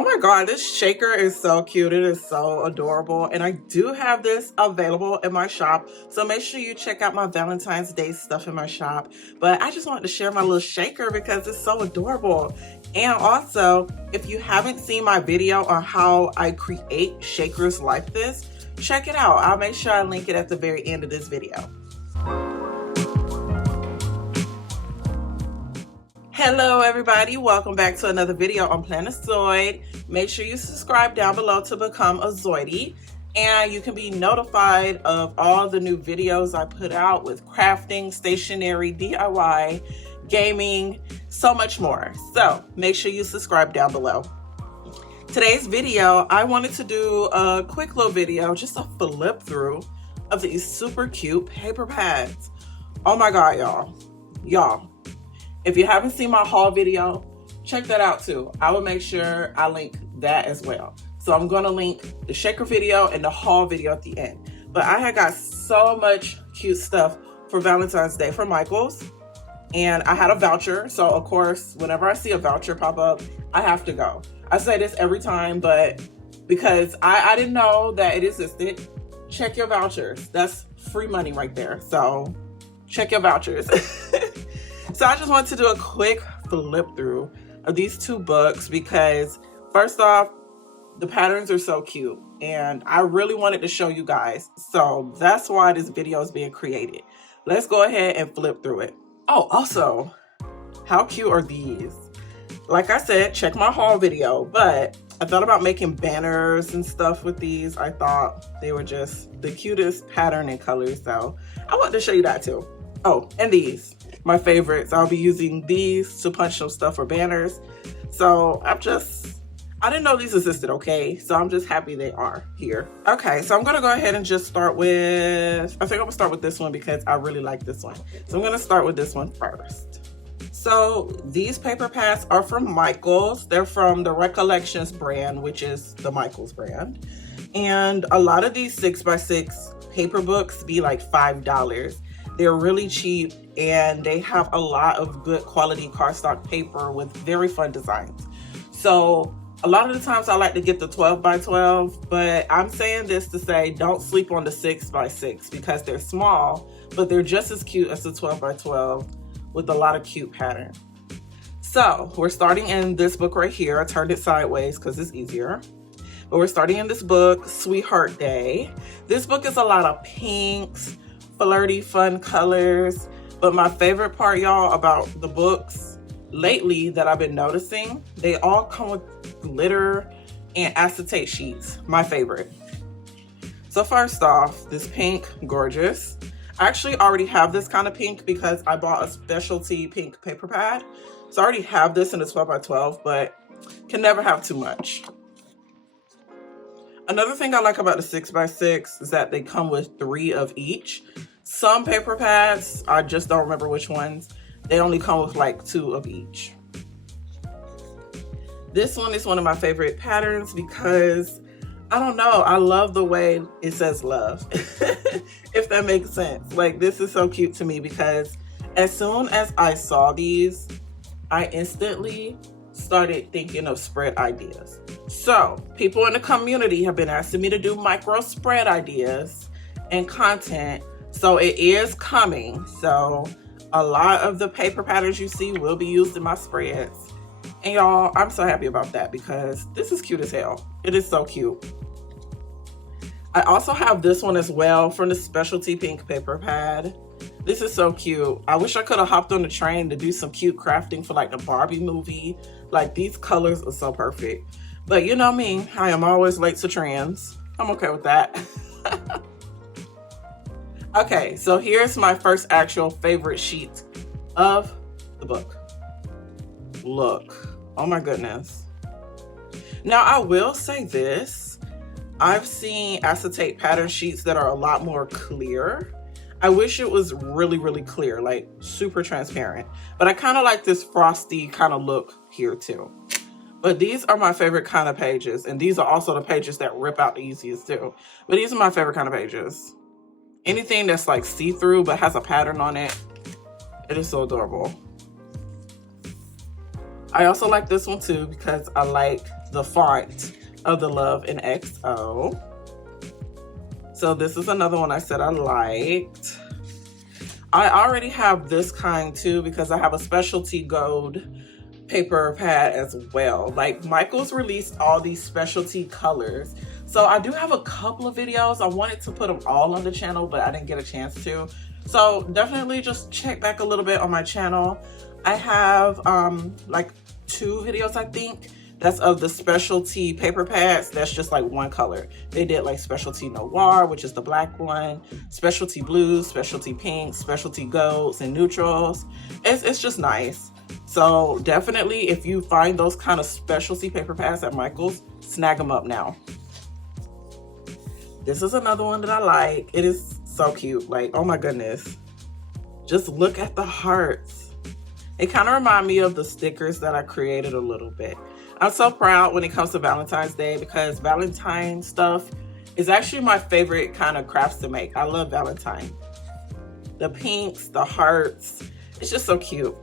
Oh my god, this shaker is so cute. It is so adorable. And I do have this available in my shop. So make sure you check out my Valentine's Day stuff in my shop. But I just wanted to share my little shaker because it's so adorable. And also, if you haven't seen my video on how I create shakers like this, check it out. I'll make sure I link it at the very end of this video. Hello everybody, welcome back to another video on Plannerzoid. Make sure you subscribe down below to become a Zoidie, and you can be notified of all the new videos I put out with crafting, stationery, DIY, gaming, so much more. So make sure you subscribe down below. Today's video, I wanted to do a quick little video, just a flip through of these super cute paper pads. Oh my god, y'all. If you haven't seen my haul video, check that out too. I will make sure I link that as well. So I'm gonna link the shaker video and the haul video at the end. But I had got so much cute stuff for Valentine's Day from Michael's, and I had a voucher. So of course, whenever I see a voucher pop up, I have to go. I say this every time, but because I didn't know that it existed, check your vouchers. That's free money right there. So check your vouchers. So I just wanted to do a quick flip through of these two books because first off, the patterns are so cute and I really wanted to show you guys. So that's why this video is being created. Let's go ahead and flip through it. Oh, also, how cute are these? Like I said, check my haul video, but I thought about making banners and stuff with these. I thought they were just the cutest pattern and colors. So I wanted to show you that too. Oh, and these. My favorites. I'll be using these to punch some stuff for banners. So I didn't know these existed, okay? So I'm just happy they are here. Okay, so I'm gonna go ahead and just start with, I think I'm gonna start with this one because I really like this one. So I'm gonna start with this one first. So these paper pads are from Michael's. They're from the Recollections brand, which is the Michael's brand. And a lot of these 6x6 paper books be like $5. They're really cheap and they have a lot of good quality cardstock paper with very fun designs. So a lot of the times I like to get the 12x12, but I'm saying this to say don't sleep on the 6x6 because they're small, but they're just as cute as the 12x12 with a lot of cute pattern. So we're starting in this book right here. I turned it sideways because it's easier. But we're starting in this book, Sweetheart Day. This book is a lot of pinks, flirty, fun colors. But my favorite part, y'all, about the books lately that I've been noticing, they all come with glitter and acetate sheets. My favorite. So first off, this pink, gorgeous. I actually already have this kind of pink because I bought a specialty pink paper pad. So I already have this in the 12x12, but can never have too much. Another thing I like about the 6x6 is that they come with 3 of each. Some paper pads, I just don't remember which ones, they only come with like 2 of each. This one is one of my favorite patterns because, I don't know, I love the way it says love, if that makes sense. Like, this is so cute to me because as soon as I saw these, I instantly started thinking of spread ideas. So people in the community have been asking me to do micro spread ideas and content. So it is coming. So a lot of the paper patterns you see will be used in my spreads. And y'all, I'm so happy about that because this is cute as hell. It is so cute. I also have this one as well from the specialty pink paper pad. This is so cute. I wish I could have hopped on the train to do some cute crafting for like the Barbie movie. Like, these colors are so perfect. But you know me, I am always late to trends. I'm okay with that. Okay, so here's my first actual favorite sheet of the book. Look, oh my goodness. Now I will say this, I've seen acetate pattern sheets that are a lot more clear. I wish it was really, really clear, like super transparent. But I kind of like this frosty kind of look here too. But these are my favorite kind of pages. And these are also the pages that rip out the easiest too. But these are my favorite kind of pages. Anything that's like see-through but has a pattern on it, it is so adorable. I also like this one too because I like the font of the Love in XO. So this is another one I said I liked. I already have this kind too because I have a specialty gold paper pad as well. Like Michaels released all these specialty colors. So I do have a couple of videos. I wanted to put them all on the channel, but I didn't get a chance to. So definitely just check back a little bit on my channel. I have like 2 videos, I think, that's of the specialty paper pads. That's just like one color. They did like specialty noir, which is the black one, specialty blues, specialty pinks, specialty golds, and neutrals. It's just nice. So definitely, if you find those kind of specialty paper pads at Michael's, snag them up now. This is another one that I like. It is so cute. Like, oh my goodness. Just look at the hearts. It kind of reminds me of the stickers that I created a little bit. I'm so proud when it comes to Valentine's Day because Valentine stuff is actually my favorite kind of crafts to make. I love Valentine. The pinks, the hearts, it's just so cute.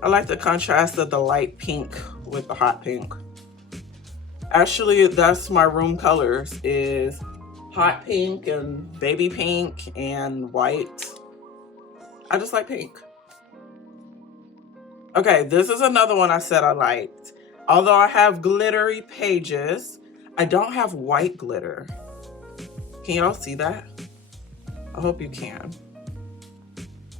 I like the contrast of the light pink with the hot pink. Actually, that's my room colors, is hot pink and baby pink and white. I just like pink. Okay, this is another one I said I liked. Although I have glittery pages, I don't have white glitter. Can y'all see that? I hope you can.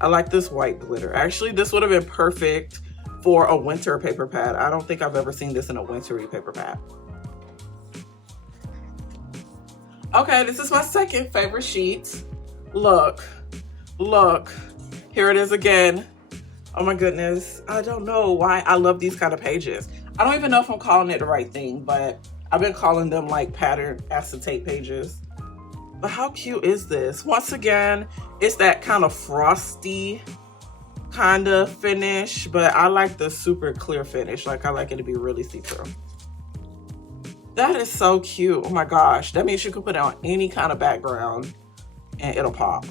I like this white glitter. Actually, this would have been perfect for a winter paper pad. I don't think I've ever seen this in a wintry paper pad. Okay, this is my second favorite sheet. Look, look, here it is again. Oh my goodness, I don't know why I love these kind of pages. I don't even know if I'm calling it the right thing, but I've been calling them like pattern acetate pages. But how cute is this? Once again, it's that kind of frosty kind of finish, but I like the super clear finish. Like I like it to be really see-through. That is so cute. Oh my gosh. That means you can put it on any kind of background and it'll pop.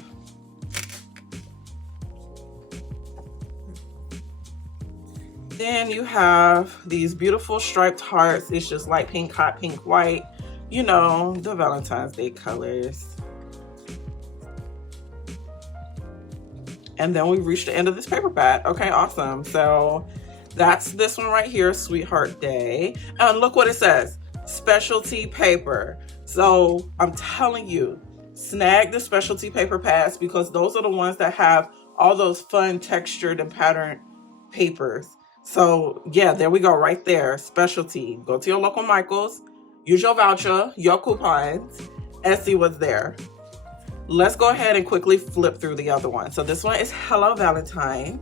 Then you have these beautiful striped hearts. It's just light pink, hot pink, white. You know, the Valentine's Day colors. And then we reached the end of this paper pad. Okay, awesome. So that's this one right here, Sweetheart Day. And look what it says, specialty paper. So I'm telling you, snag the specialty paper pads because those are the ones that have all those fun textured and patterned papers. So yeah, there we go right there, specialty. Go to your local Michael's, use your voucher, your coupons, and see what's there. Let's go ahead and quickly flip through the other one. So this one is Hello Valentine.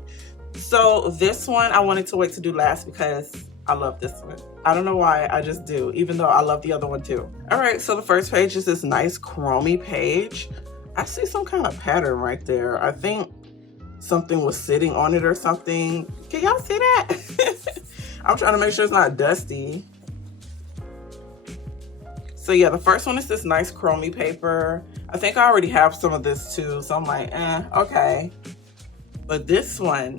So this one I wanted to wait to do last because I love this one. I don't know why, I just do, even though I love the other one too. All right, so the first page is this nice chromy page. I see some kind of pattern right there. I think something was sitting on it or something. Can y'all see that? I'm trying to make sure it's not dusty. So yeah, the first one is this nice chromy paper. I think I already have some of this too, so I'm like, okay. But this one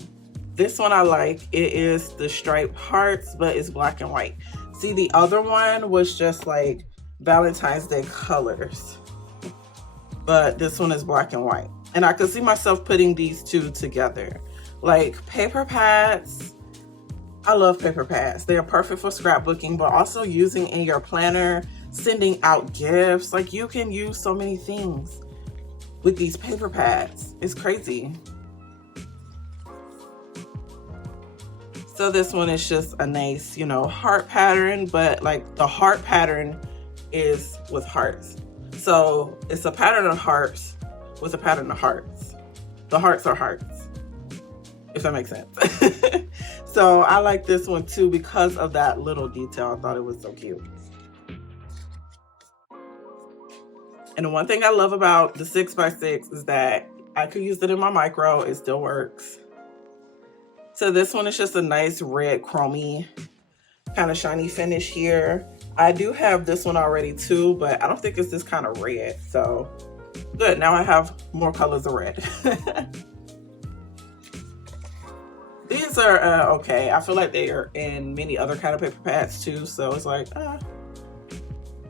I like. It is the striped hearts, but it's black and white. See, the other one was just like Valentine's Day colors, but this one is black and white. And I could see myself putting these two together. Like paper pads, I love paper pads. They are perfect for scrapbooking, but also using in your planner, sending out gifts. Like you can use so many things with these paper pads. It's crazy. So this one is just a nice, you know, heart pattern, but like the heart pattern is with hearts. So it's a pattern of hearts with a pattern of hearts. The hearts are hearts, if that makes sense. So I like this one too because of that little detail. I thought it was so cute. And the one thing I love about the 6x6 is that I could use it in my micro, it still works. So this one is just a nice red chromy kind of shiny finish here. I do have this one already too, but I don't think it's this kind of red. So good, now I have more colors of red. These patterns are okay. I feel like they are in many other kind of paper pads too, so it's like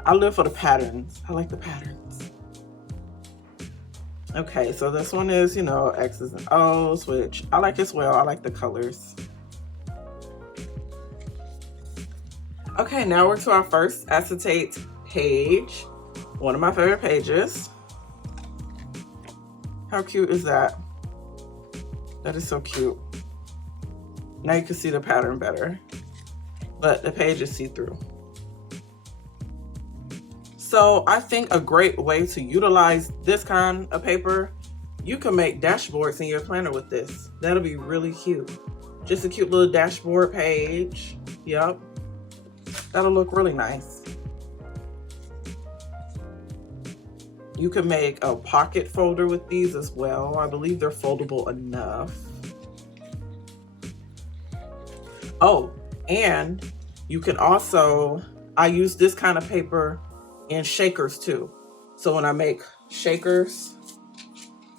I live for the patterns. I like the patterns. Okay, so this one is, you know, X's and O's, which I like as well. I like the colors. Okay, now we're to our first acetate page. One of my favorite pages. How cute is that? That is so cute. Now you can see the pattern better, but the page is see-through. So I think a great way to utilize this kind of paper, you can make dashboards in your planner with this. That'll be really cute. Just a cute little dashboard page. Yep. That'll look really nice. You can make a pocket folder with these as well. I believe they're foldable enough. Oh, and you can also, I use this kind of paper in shakers too. So when I make shakers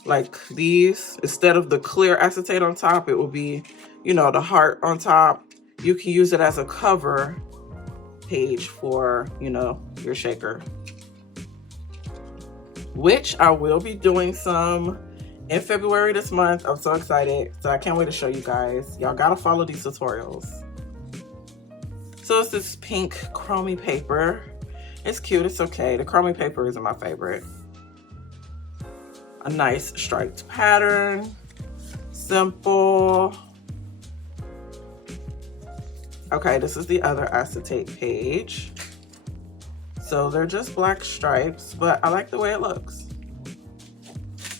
like these, instead of the clear acetate on top, it will be, you know, the heart on top. You can use it as a cover page for, you know, your shaker, which I will be doing some in February this month. I'm so excited. So I can't wait to show you guys. Y'all gotta follow these tutorials. So it's this pink chromey paper. It's cute, it's okay. The chromey paper isn't my favorite. A nice striped pattern, simple. Okay, this is the other acetate page. So they're just black stripes, but I like the way it looks.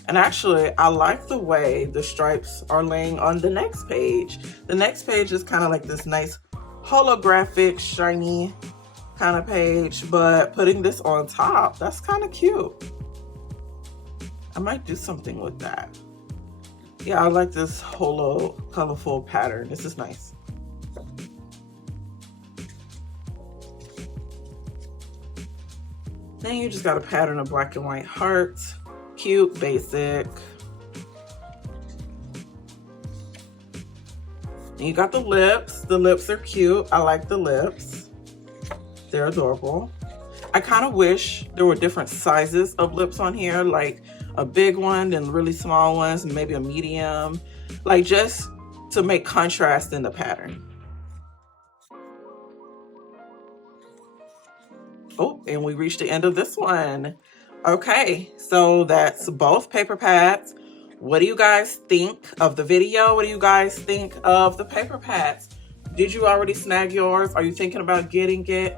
And actually, I like the way the stripes are laying on the next page. The next page is kind of like this nice holographic, shiny kind of page, but putting this on top, that's kind of cute. I might do something with that. Yeah, I like this holo colorful pattern. This is nice. Then you just got a pattern of black and white hearts. Cute, basic. And you got the lips. The lips are cute. I like the lips. They're adorable. I kind of wish there were different sizes of lips on here, like a big one and really small ones, and maybe a medium, like just to make contrast in the pattern. Oh, and we reached the end of this one. Okay, so that's both paper pads. What do you guys think of the video? What do you guys think of the paper pads? Did you already snag yours? Are you thinking about getting it?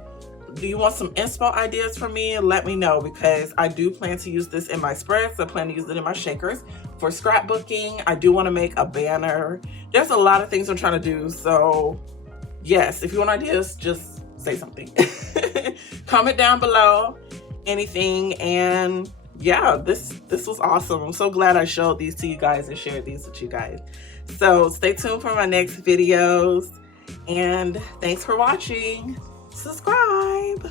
Do you want some inspo ideas from me? Let me know, because I do plan to use this in my spreads. I plan to use it in my shakers for scrapbooking. I do want to make a banner. There's a lot of things I'm trying to do. So yes, if you want ideas, just say something. Comment down below anything. And yeah, this was awesome. I'm so glad I showed these to you guys and shared these with you guys. So stay tuned for my next videos, and thanks for watching. Subscribe.